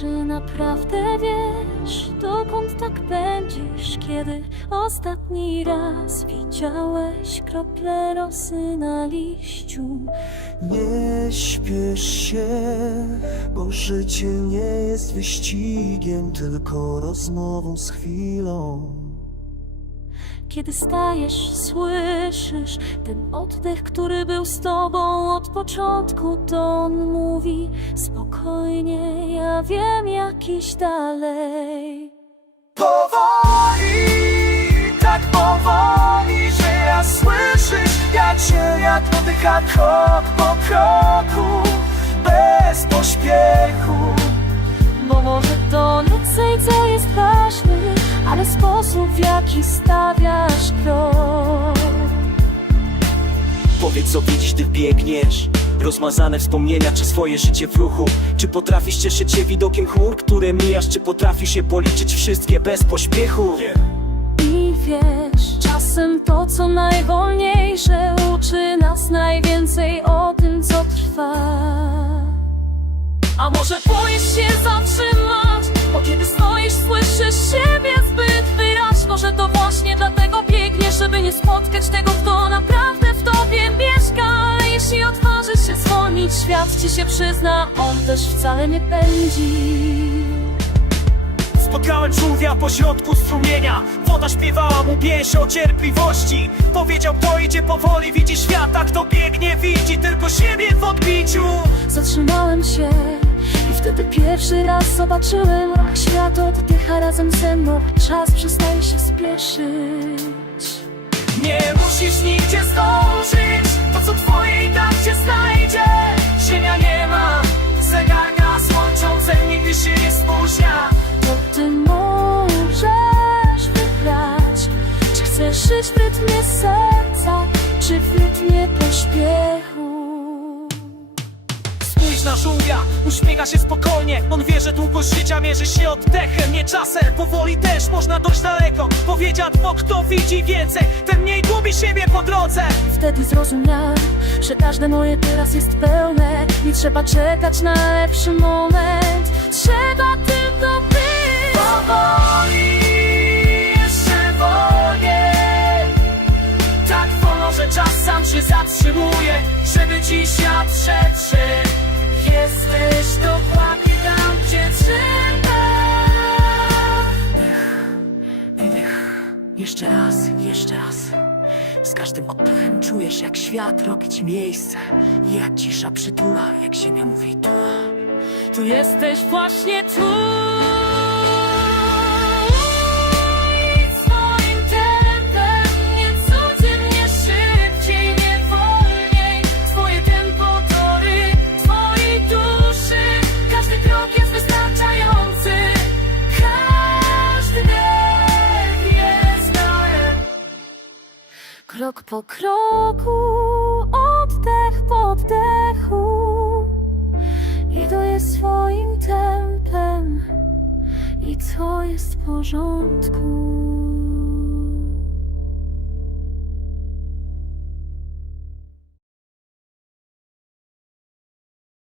Czy naprawdę wiesz, dokąd tak będziesz, kiedy ostatni raz widziałeś krople rosy na liściu? Nie śpiesz się, bo życie nie jest wyścigiem, tylko rozmową z chwilą. Kiedy stajesz, słyszysz ten oddech, który był z tobą od początku, to on mówi spokojnie, ja wiem jak iść dalej. Powoli, tak powoli, że ja słyszysz, jak ziemia dotyka krok po kroku, bez pośpiechu. Bo może to nie cel, co jest ważny, sposób w jaki stawiasz krok. Powiedz co widzisz, gdy biegniesz Rozmazane wspomnienia, czy swoje życie w ruchu Czy potrafisz cieszyć się widokiem chmur, które mijasz Czy potrafisz je policzyć wszystkie bez pośpiechu I wiesz, czasem to co najwolniejsze uczy nas najwięcej o tym, co trwa. A może boisz się spotkać tego, kto naprawdę w tobie mieszka. Ale jeśli otworzysz się zwolnić, świat ci się przyzna, on też wcale nie pędzi. Spotkałem żółwia pośrodku strumienia Woda śpiewała mu pieśń o cierpliwości Powiedział kto idzie powoli, widzi świata Kto biegnie, widzi tylko siebie w odbiciu Zatrzymałem się i wtedy pierwszy raz zobaczyłem jak świat oddycha razem ze mną. Czas przestaje się spieszyć. Chcesz żyć w rytmie serca, czy w rytmie pośpiechu. Spójrz na żółwia, uśmiecha się spokojnie On wie, że długość życia mierzy się oddechem Nie czasem, powoli też można dojść daleko Powiedział kto widzi więcej Ten mniej gubi siebie po drodze Wtedy zrozumiałem, że każde moje teraz jest pełne. Nie trzeba czekać na lepszy moment, trzeba tylko być. Powoli, się zatrzymuje Żeby ci świat szedł Jesteś dokładnie tam, gdzie trzeba. Wydech, jeszcze raz, jeszcze raz. Z każdym oddechem czujesz jak świat robi ci miejsce. Jak cisza przytula, jak ziemia mówi tu. Tu jesteś właśnie tu. Krok po kroku, oddech po oddechu. Idę swoim tempem i to jest w porządku.